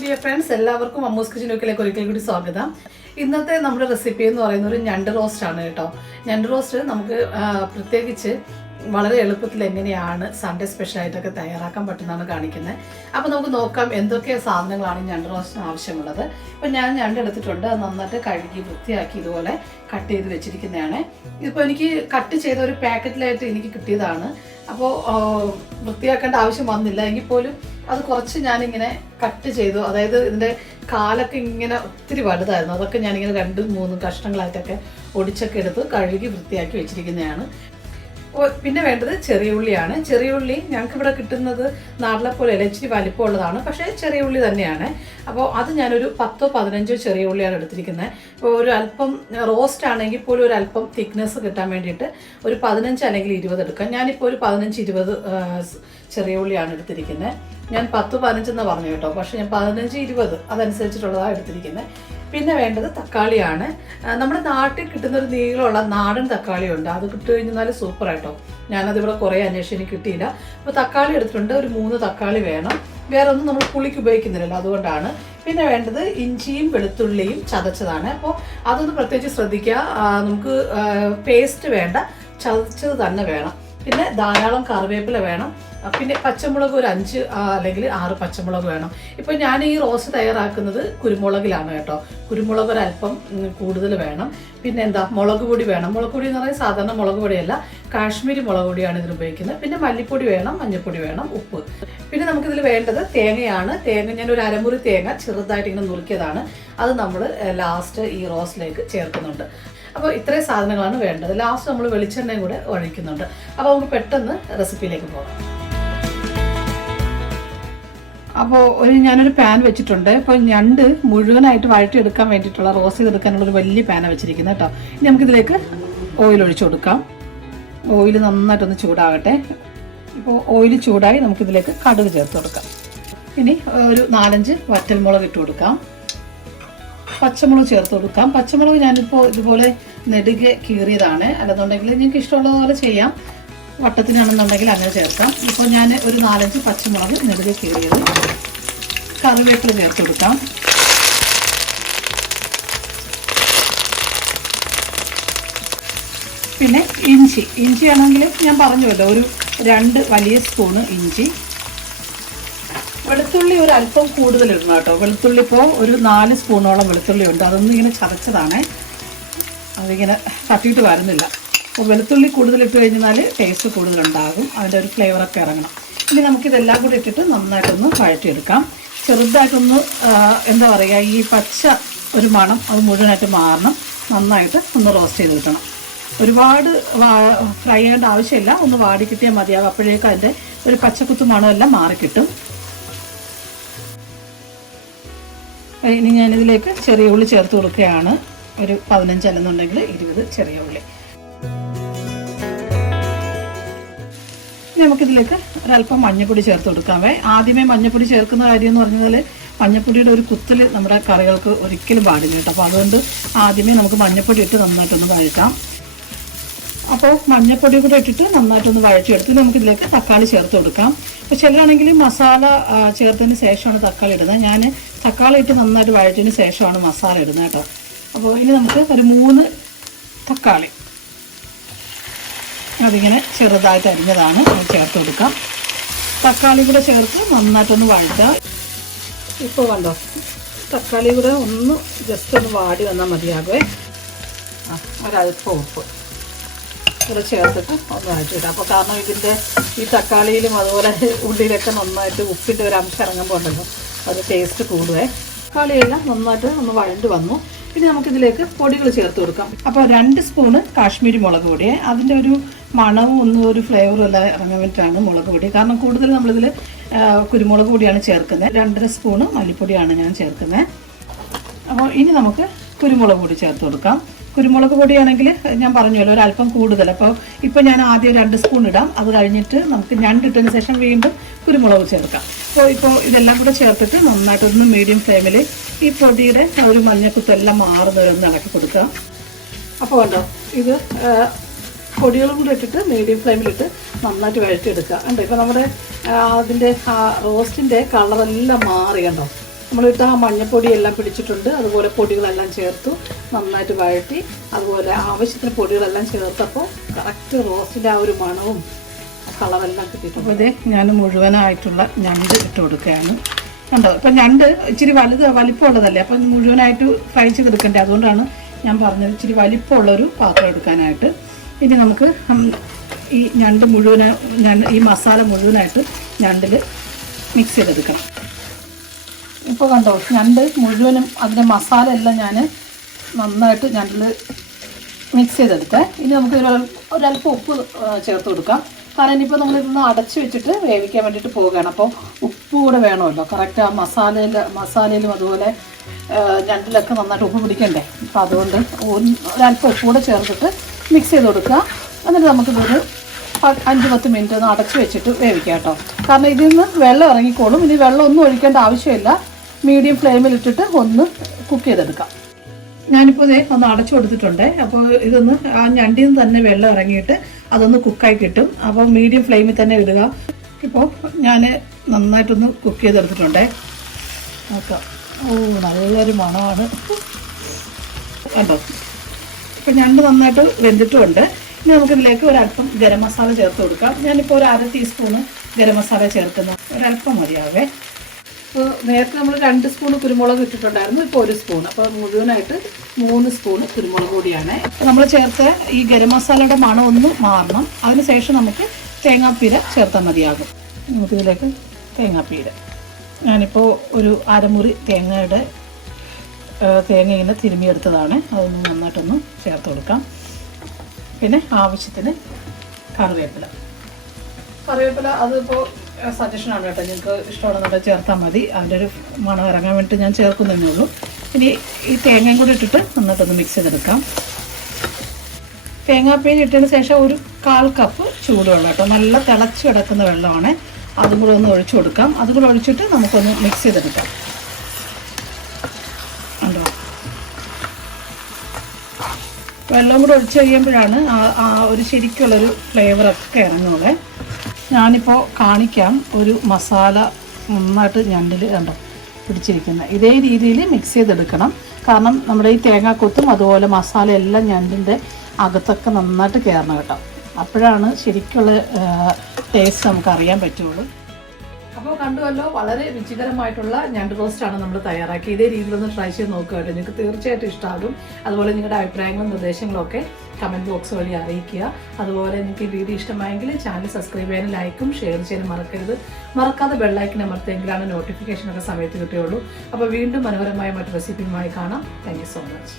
dear friends, എല്ലാവർക്കും അമ്മൂസ് കിച്ചണിലേക്ക് ഒരിക്കൽ കൂടി സ്വാഗതം. ഇന്നത്തെ നമ്മുടെ റെസിപ്പി എന്ന് പറയുന്നത് ഒരു ഞണ്ട് റോസ്റ്റ് ആണ് കേട്ടോ. ഞണ്ട് റോസ്റ്റ് നമുക്ക് പ്രത്യേകിച്ച് വളരെ എളുപ്പത്തിൽ എങ്ങനെയാണ് സൺഡേ സ്പെഷ്യൽ ആയിട്ടൊക്കെ തയ്യാറാക്കാൻ പറ്റുന്നതാണ് കാണിക്കുന്നത്. അപ്പോൾ നമുക്ക് നോക്കാം എന്തൊക്കെ സാധനങ്ങളാണ് ഞണ്ട് റോസ്റ്റിന് ആവശ്യമുള്ളത്. ഇപ്പോൾ ഞാൻ ഞണ്ട് എടുത്തിട്ടുണ്ട്, അത് നന്നായിട്ട് കഴുകി വൃത്തിയാക്കി ഇതുപോലെ കട്ട് ചെയ്ത് വെച്ചിരിക്കുന്നതാണ്. ഇതിപ്പോൾ എനിക്ക് കട്ട് ചെയ്ത ഒരു പാക്കറ്റിലായിട്ട് എനിക്ക് കിട്ടിയതാണ്. അപ്പോൾ വൃത്തിയാക്കേണ്ട ആവശ്യം വന്നില്ല എങ്കിൽ പോലും അത് കുറച്ച് ഞാനിങ്ങനെ കട്ട് ചെയ്തു. അതായത് ഇതിൻ്റെ കാലൊക്കെ ഇങ്ങനെ ഒത്തിരി വലുതായിരുന്നു, അതൊക്കെ ഞാനിങ്ങനെ 2-3 കഷ്ണങ്ങളായിട്ടൊക്കെ ഒടിച്ചൊക്കെ എടുത്ത് കഴുകി വൃത്തിയാക്കി വെച്ചിരിക്കുന്നതാണ്. പിന്നെ വേണ്ടത് ചെറിയ ഉള്ളിയാണ്. ചെറിയ ഉള്ളി ഞങ്ങൾക്കിവിടെ കിട്ടുന്നത് നാട്ടിലെ പോലെ അല്ല, ഇച്ചിരി വലിപ്പമുള്ളതാണ്, പക്ഷേ ചെറിയ ഉള്ളി തന്നെയാണ്. അപ്പോൾ അത് ഞാനൊരു 10-15 ചെറിയ ഉള്ളിയാണ് എടുത്തിരിക്കുന്നത്. ഇപ്പോൾ ഒരു അല്പം റോസ്റ്റ് ആണെങ്കിൽ പോലും ഒരു അല്പം തിക്നെസ് കിട്ടാൻ വേണ്ടിയിട്ട് ഒരു 15 അല്ലെങ്കിൽ 20 എടുക്കാം. ഞാനിപ്പോൾ ഒരു 15-20 ചെറിയ ഉള്ളിയാണ് എടുത്തിരിക്കുന്നത്. ഞാൻ 10-15 എന്ന് പറഞ്ഞു കേട്ടോ, പക്ഷേ ഞാൻ 15-20 അതനുസരിച്ചിട്ടുള്ളതാണ് എടുത്തിരിക്കുന്നത്. പിന്നെ വേണ്ടത് തക്കാളിയാണ്. നമ്മുടെ നാട്ടിൽ കിട്ടുന്ന ഒരു നീളമുള്ള നാടൻ തക്കാളിയുണ്ട്, അത് കിട്ടുകഴിഞ്ഞാൽ സൂപ്പറായിട്ടോ. ഞാനതിവിടെ കുറേ അന്വേഷിച്ച് കിട്ടിയില്ല. അപ്പോൾ തക്കാളി എടുത്തിട്ടുണ്ട്, ഒരു 3 തക്കാളി വേണം. വേറെ ഒന്നും നമ്മൾ പുളിക്ക് ഉപയോഗിക്കുന്നില്ലല്ലോ, അതുകൊണ്ടാണ്. പിന്നെ വേണ്ടത് ഇഞ്ചിയും വെളുത്തുള്ളിയും ചതച്ചതാണ്. അപ്പോൾ അതൊന്ന് പ്രത്യേകിച്ച് ശ്രദ്ധിക്കുക, നമുക്ക് പേസ്റ്റ് വേണ്ട, ചതച്ചത് തന്നെ വേണം. പിന്നെ ധാരാളം കറിവേപ്പില വേണം. പിന്നെ പച്ചമുളക് ഒരു 5 അല്ലെങ്കിൽ 6 പച്ചമുളക് വേണം. ഇപ്പോൾ ഞാൻ ഈ റോസ്റ്റ് തയ്യാറാക്കുന്നത് കുരുമുളകിലാണ് കേട്ടോ. കുരുമുളക് ഒരല്പം കൂടുതൽ വേണം. പിന്നെ എന്താ, മുളക് പൊടി വേണം. മുളക് പൊടി എന്ന് പറയുന്നത് സാധാരണ മുളക് പൊടിയല്ല, കാശ്മീരി മുളക് പൊടിയാണ് ഇതിന് ഉപയോഗിക്കുന്നത്. പിന്നെ മല്ലിപ്പൊടി വേണം, മഞ്ഞൾപ്പൊടി വേണം, ഉപ്പ്. പിന്നെ നമുക്കിതിൽ വേണ്ടത് തേങ്ങയാണ്. തേങ്ങ ഞാൻ ഒരു അരമുറി തേങ്ങ ചെറുതായിട്ട് ഇങ്ങനെ നുറുക്കിയതാണ്, അത് നമ്മൾ ലാസ്റ്റ് ഈ റോസ്റ്റിലേക്ക് ചേർക്കുന്നുണ്ട്. അപ്പോൾ ഇത്രയും സാധനങ്ങളാണ് വേണ്ടത്. ലാസ്റ്റ് നമ്മൾ വെളിച്ചെണ്ണയും കൂടെ ഒഴിക്കുന്നുണ്ട്. അപ്പോൾ നമുക്ക് പെട്ടെന്ന് റെസിപ്പിയിലേക്ക് പോകാം. അപ്പോൾ ഞാനൊരു പാൻ വെച്ചിട്ടുണ്ട്. ഇപ്പോൾ ഞണ്ട് മുഴുവനായിട്ട് വഴറ്റിയെടുക്കാൻ വേണ്ടിയിട്ടുള്ള റോസ്റ്റ് ചെയ്തെടുക്കാനുള്ള ഒരു വലിയ പാനാണ് വെച്ചിരിക്കുന്നത് കേട്ടോ. ഇനി നമുക്കിതിലേക്ക് ഓയിൽ ഒഴിച്ചു കൊടുക്കാം. ഓയിൽ നന്നായിട്ടൊന്ന് ചൂടാകട്ടെ. ഇപ്പോൾ ഓയിൽ ചൂടായി നമുക്കിതിലേക്ക് കടുക് ചേർത്ത് കൊടുക്കാം. ഇനി ഒരു 4-5 വറ്റൽമുളക് ഇട്ട് കൊടുക്കാം. പച്ചമുളക് ചേർത്ത് കൊടുക്കാം. പച്ചമുളക് ഞാനിപ്പോൾ ഇതുപോലെ നെടുകെ കീറിയതാണ്, അല്ലെന്നുണ്ടെങ്കിൽ നിങ്ങൾക്ക് ഇഷ്ടമുള്ളതുപോലെ ചെയ്യാം. വട്ടത്തിനാണെന്നുണ്ടെങ്കിൽ അങ്ങനെ ചേർക്കാം. ഇപ്പോൾ ഞാൻ ഒരു 4-5 പച്ചമുളക് നെടുകെ കീറിയത്. കറിവേപ്പില ചേർത്ത് കൊടുക്കാം. പിന്നെ ഇഞ്ചി ആണെങ്കിൽ ഞാൻ പറഞ്ഞുവല്ലോ, ഒരു 2 വലിയ സ്പൂണ് ഇഞ്ചി. വെളുത്തുള്ളി ഒരു അല്പം കൂടുതൽ ഇടണം കേട്ടോ. വെളുത്തുള്ളി ഇപ്പോൾ ഒരു 4 സ്പൂണോളം വെളുത്തുള്ളി ഉണ്ട്, അതൊന്നും ഇങ്ങനെ ചതച്ചതാണ്, അതിങ്ങനെ തട്ടിയിട്ട് വരുന്നില്ല. അപ്പോൾ വെളുത്തുള്ളി കൂടുതൽ ഇട്ട് കഴിഞ്ഞാൽ ടേസ്റ്റ് കൂടുതലുണ്ടാകും, അതിൻ്റെ ഒരു ഫ്ലേവറൊക്കെ ഇറങ്ങണം. ഇനി നമുക്കിതെല്ലാം കൂടി ഇട്ടിട്ട് നന്നായിട്ടൊന്ന് വഴറ്റിയെടുക്കാം. ചെറുതായിട്ടൊന്ന് എന്താ പറയുക, ഈ പച്ച ഒരു മണം അത് മുഴുവനായിട്ട് മാറണം. നന്നായിട്ട് ഒന്ന് റോസ്റ്റ് ചെയ്ത് കിട്ടണം. ഒരുപാട് ഫ്രൈ ചെയ്യേണ്ട ആവശ്യമില്ല, ഒന്ന് വാടി കിട്ടിയാൽ മതിയാകും. അപ്പോഴേക്കും അതിൻ്റെ ഒരു പച്ചക്കുത്ത് മണമെല്ലാം മാറിക്കിട്ടും. ഇനി ഞാനിതിലേക്ക് ചെറിയ ഉള്ളി ചേർത്ത് കൊടുക്കുകയാണ്. ഒരു 15 അല്ലെന്നുണ്ടെങ്കിൽ 20 ചെറിയ ഉള്ളി. നമുക്കിതിലേക്ക് ഒരല്പം മഞ്ഞൾപ്പൊടി ചേർത്ത് കൊടുക്കാമേ. ആദ്യമേ മഞ്ഞൾപ്പൊടി ചേർക്കുന്ന കാര്യം എന്ന് പറഞ്ഞാൽ മഞ്ഞൾപ്പൊടിയുടെ ഒരു കുത്തൽ നമ്മുടെ കറികൾക്ക് ഒരിക്കലും പാടില്ല കേട്ടോ. അപ്പോൾ അതുകൊണ്ട് ആദ്യമേ നമുക്ക് മഞ്ഞൾപ്പൊടി ഇട്ട് നന്നായിട്ടൊന്ന് വഴറ്റാം. അപ്പോൾ മഞ്ഞൾപ്പൊടി കൂടെ ഇട്ടിട്ട് നന്നായിട്ടൊന്ന് വഴറ്റിയെടുത്ത് നമുക്കിതിലേക്ക് തക്കാളി ചേർത്ത് കൊടുക്കാം. അപ്പോൾ ചിലരാണെങ്കിൽ മസാല ചേർത്തതിന് ശേഷമാണ് തക്കാളി ഇടുന്നത്. ഞാൻ തക്കാളി ഇട്ട് നന്നായിട്ട് വഴറ്റിയതിന് ശേഷമാണ് മസാല ഇടുന്നത് കേട്ടോ. അപ്പോൾ ഇനി നമുക്ക് ഒരു 3 തക്കാളി അതിങ്ങനെ ചെറുതായിട്ട് അരിഞ്ഞതാണ് ചേർത്ത് കൊടുക്കാം. തക്കാളി കൂടെ ചേർത്ത് നന്നായിട്ടൊന്ന് വഴറ്റാം. ഇപ്പോൾ കണ്ടോ, തക്കാളി കൂടെ ഒന്ന് ജസ്റ്റ് ഒന്ന് വാടി വന്നാൽ മതിയാകുമേ. ഒരല്പം ഉപ്പ് കൂടെ ചേർത്തിട്ട് ഒന്ന് വഴറ്റിയിടാം. അപ്പോൾ കാരണം ഇതിൻ്റെ ഈ തക്കാളിയിലും അതുപോലെ ഉള്ളിയിലൊക്കെ നന്നായിട്ട് ഉപ്പിൻ്റെ ഒരു അംശം ഇറങ്ങുമ്പോൾ ഉണ്ടല്ലോ, അത് ടേസ്റ്റ് കൂടുവേ. തക്കാളിയെല്ലാം നന്നായിട്ട് ഒന്ന് വഴണ്ട് വന്നു. പിന്നെ നമുക്കിതിലേക്ക് പൊടികൾ ചേർത്ത് കൊടുക്കാം. അപ്പോൾ 2 സ്പൂണ് കാശ്മീരി മുളക് പൊടി, അതിൻ്റെ ഒരു മണവും ഒന്നും ഒരു ഫ്ലേവറും എല്ലാം ഇറങ്ങാൻ വേണ്ടിയിട്ടാണ് മുളക് പൊടി. കാരണം കൂടുതൽ നമ്മളിതിൽ കുരുമുളക് പൊടിയാണ് ചേർക്കുന്നത്. 2.5 സ്പൂണ് മല്ലിപ്പൊടിയാണ് ഞാൻ ചേർക്കുന്നത്. അപ്പോൾ ഇനി നമുക്ക് കുരുമുളക് പൊടി ചേർത്ത് കൊടുക്കാം. കുരുമുളക് പൊടിയാണെങ്കിൽ ഞാൻ പറഞ്ഞല്ലോ ഒരല്പം കൂടുതൽ. ഇപ്പോൾ ഞാൻ ആദ്യം 2 സ്പൂൺ ഇടാം, അത് കഴിഞ്ഞിട്ട് നമുക്ക് ഞണ്ടിട്ടതിന് ശേഷം വീണ്ടും കുരുമുളക് ചേർക്കാം. ഇപ്പോൾ ഇതെല്ലാം കൂടെ ചേർത്തിട്ട് നന്നായിട്ടൊന്ന് മീഡിയം ഫ്ലെയിമിൽ ഈ പൊടിയുടെ ഒരു മഞ്ഞക്കുത്തെല്ലാം മാറുന്നവരൊന്ന് ഇളക്കി കൊടുക്കാം. അപ്പോൾ കണ്ടോ, ഇത് പൊടികളും കൂടെ ഇട്ടിട്ട് മീഡിയം ഫ്ലെയിമിലിട്ട് നന്നായിട്ട് വഴറ്റിയെടുക്കുക. കണ്ടോ, ഇപ്പോൾ നമ്മുടെ അതിൻ്റെ റോസ്റ്റിൻ്റെ കളറെല്ലാം മാറി കണ്ടോ. നമ്മളിട്ട് ആ മഞ്ഞപ്പൊടി എല്ലാം പിടിച്ചിട്ടുണ്ട്. അതുപോലെ പൊടികളെല്ലാം ചേർത്തു നന്നായിട്ട് വഴറ്റി, അതുപോലെ ആവശ്യത്തിന് പൊടികളെല്ലാം ചേർത്തപ്പോൾ കറക്റ്റ് റോസ്റ്റിൻ്റെ ആ ഒരു മണവും കളറെല്ലാം കിട്ടിയിട്ടുണ്ട്. അപ്പോൾ ഇതേ ഞാൻ മുഴുവനായിട്ടുള്ള ഞണ്ട് ഇട്ട് കൊടുക്കുകയാണ്. കണ്ടോ, ഇപ്പം ഞണ്ട് ഇച്ചിരി വലിപ്പമുള്ളതല്ലേ, അപ്പം മുഴുവനായിട്ട് ഫ്രൈ ചെയ്തെടുക്കണ്ടേ, അതുകൊണ്ടാണ് ഞാൻ പറഞ്ഞത് ഇച്ചിരി വലിപ്പമുള്ളൊരു പാത്രം എടുക്കാനായിട്ട്. ഇനി നമുക്ക് ഈ ഞണ്ട് ഈ മസാല മുഴുവനായിട്ട് ഞണ്ടിൽ മിക്സ് ചെയ്തെടുക്കണം. ഇപ്പോൾ കണ്ടോ, ഞണ്ട് മുഴുവനും അതിൻ്റെ മസാല എല്ലാം ഞാൻ നന്നായിട്ട് ഞണ്ടിൽ മിക്സ് ചെയ്തെടുത്തേ. ഇനി നമുക്ക് ഒരല്പം ഉപ്പ് ചേർത്ത് കൊടുക്കാം. കാരണം ഇനിയിപ്പോൾ നമ്മളിതൊന്ന് അടച്ച് വെച്ചിട്ട് വേവിക്കാൻ വേണ്ടിയിട്ട് പോവുകയാണ്. അപ്പോൾ ഉപ്പ് കൂടെ വേണമല്ലോ, കറക്റ്റ് ആ മസാലയിലും അതുപോലെ ഞണ്ടിലൊക്കെ നന്നായിട്ട് ഉപ്പ് പിടിക്കണ്ടേ. അപ്പോൾ അതുകൊണ്ട് ഒരല്പം ഉപ്പ് കൂടെ ചേർത്തിട്ട് മിക്സ് ചെയ്ത് കൊടുക്കുക. എന്നിട്ട് നമുക്കിതൊരു 5-10 മിനിറ്റ് ഒന്ന് അടച്ച് വെച്ചിട്ട് വേവിക്കാം കേട്ടോ. കാരണം ഇതിൽ നിന്ന് വെള്ളം ഇറങ്ങിക്കോളും. ഇനി വെള്ളം ഒന്നും ഒഴിക്കേണ്ട ആവശ്യമില്ല. മീഡിയം ഫ്ലെയിമിലിട്ടിട്ട് ഒന്ന് കുക്ക് ചെയ്തെടുക്കാം. ഞാനിപ്പോൾ ഇതേ ഒന്ന് അടച്ചു കൊടുത്തിട്ടുണ്ട്. അപ്പോൾ ഇതൊന്ന് ആ ഞണ്ടിൽ നിന്ന് തന്നെ വെള്ളം ഇറങ്ങിയിട്ട് അതൊന്ന് കുക്കായി കിട്ടും. അപ്പോൾ മീഡിയം ഫ്ലെയിമിൽ തന്നെ ഇടുക. ഇപ്പോൾ ഞാൻ നന്നായിട്ടൊന്ന് കുക്ക് ചെയ്തെടുത്തിട്ടുണ്ടേ. നോക്കാം, നല്ലൊരു മണമാണ് കണ്ടോ. ഇപ്പം ഞണ്ട് നന്നായിട്ട് വെന്തിട്ടുമുണ്ട്. ഇനി നമുക്കിതിലേക്ക് ഒരല്പം ഗരം മസാല ചേർത്ത് കൊടുക്കാം. ഞാനിപ്പോൾ ഒരു 1/2 ടീസ്പൂണ് ഗരം മസാല ചേർക്കുന്നു. ഒരല്പം മതിയാവേ. അപ്പോൾ നേരത്തെ നമ്മൾ 2 സ്പൂൺ കുരുമുളക് ഇട്ടിട്ടുണ്ടായിരുന്നു, ഇപ്പോൾ 1 സ്പൂൺ. അപ്പോൾ മുഴുവനായിട്ട് 3 സ്പൂൺ കുരുമുളക് പൊടിയാണ് നമ്മൾ ചേർത്ത്. ഈ ഗരം മസാലയുടെ മണം ഒന്ന് മാറണം. അതിനുശേഷം നമുക്ക് തേങ്ങാപ്പീര ചേർത്താൽ മതിയാകും. നമുക്കിതിലേക്ക് തേങ്ങാപ്പീര ഞാനിപ്പോൾ ഒരു അരമുറി തേങ്ങ ഇങ്ങനെ തിരുമിയെടുത്തതാണ്. അതൊന്ന് നന്നായിട്ടൊന്ന് ചേർത്ത് കൊടുക്കാം. പിന്നെ ആവശ്യത്തിന് കറിവേപ്പില അതിപ്പോൾ സജഷനാണ് കേട്ടോ, നിങ്ങൾക്ക് ഇഷ്ടമാണെന്നുണ്ടെങ്കിൽ ചേർത്താൽ മതി. അതിൻ്റെ ഒരു മണം ഇറങ്ങാൻ വേണ്ടിയിട്ട് ഞാൻ ചേർക്കുന്നതേ ഉള്ളൂ. ഇനി ഈ തേങ്ങയും കൂടി ഇട്ടിട്ട് നന്നായിട്ടൊന്ന് മിക്സ് ചെയ്തെടുക്കാം. തേങ്ങാപ്പീരി ഇട്ടതിന് ശേഷം ഒരു 1/4 കപ്പ് ചൂടുവെള്ളം കേട്ടോ, നല്ല തിളച്ച് കിടക്കുന്ന വെള്ളമാണ്. അതും കൂടെ ഒന്ന് ഒഴിച്ചു കൊടുക്കാം. അതും കൂടെ ഒഴിച്ചിട്ട് നമുക്കൊന്ന് മിക്സ് ചെയ്തെടുക്കാം. ഉണ്ടോ, വെള്ളം കൂടെ ഒഴിച്ച് കഴിയുമ്പോഴാണ് ആ ഒരു ശരിക്കുള്ളൊരു ഫ്ലേവറൊക്കെ ഇറങ്ങുന്നത്. ഞാനിപ്പോൾ കാണിക്കാം. ഒരു മസാല നന്നായിട്ട് ഞണ്ടിൽ കണ്ടോ പിടിച്ചിരിക്കുന്നത്. ഇതേ രീതിയിൽ മിക്സ് ചെയ്തെടുക്കണം. കാരണം നമ്മുടെ ഈ തേങ്ങാക്കൊത്തും അതുപോലെ മസാല എല്ലാം ഞണ്ടിൻ്റെ അകത്തൊക്കെ നന്നായിട്ട് കയറണം കേട്ടോ. അപ്പോഴാണ് ശരിക്കുള്ള ടേസ്റ്റ് നമുക്ക് അറിയാൻ പറ്റുള്ളൂ. അപ്പോൾ കണ്ടുവല്ലോ, വളരെ രുചികരമായിട്ടുള്ള ഞണ്ട് റോസ്റ്റാണ് നമ്മൾ തയ്യാറാക്കി. ഇതേ രീതിയിലൊന്ന് ട്രൈ ചെയ്ത് നോക്കുക കേട്ടോ. നിങ്ങൾക്ക് തീർച്ചയായിട്ടും ഇഷ്ടമാകും. അതുപോലെ നിങ്ങളുടെ അഭിപ്രായങ്ങളും നിർദ്ദേശങ്ങളും ഒക്കെ കമൻറ്റ് ബോക്സ് വഴി അറിയിക്കുക. അതുപോലെ നിങ്ങൾക്ക് ഈ വീഡിയോ ഇഷ്ടമായെങ്കിൽ ചാനൽ സബ്സ്ക്രൈബ് ചെയ്യാനും ലൈക്കും ഷെയർ ചെയ്യാനും മറക്കരുത്. മറക്കാതെ ബെല്ലൈക്കൻ അമർത്തിയെങ്കിലാണ് നോട്ടിഫിക്കേഷനൊക്കെ സമയത്ത് കിട്ടുകയുള്ളൂ. അപ്പോൾ വീണ്ടും മനോഹരമായ മറ്റു റെസിപ്പിയുമായി കാണാം. Thank you so much.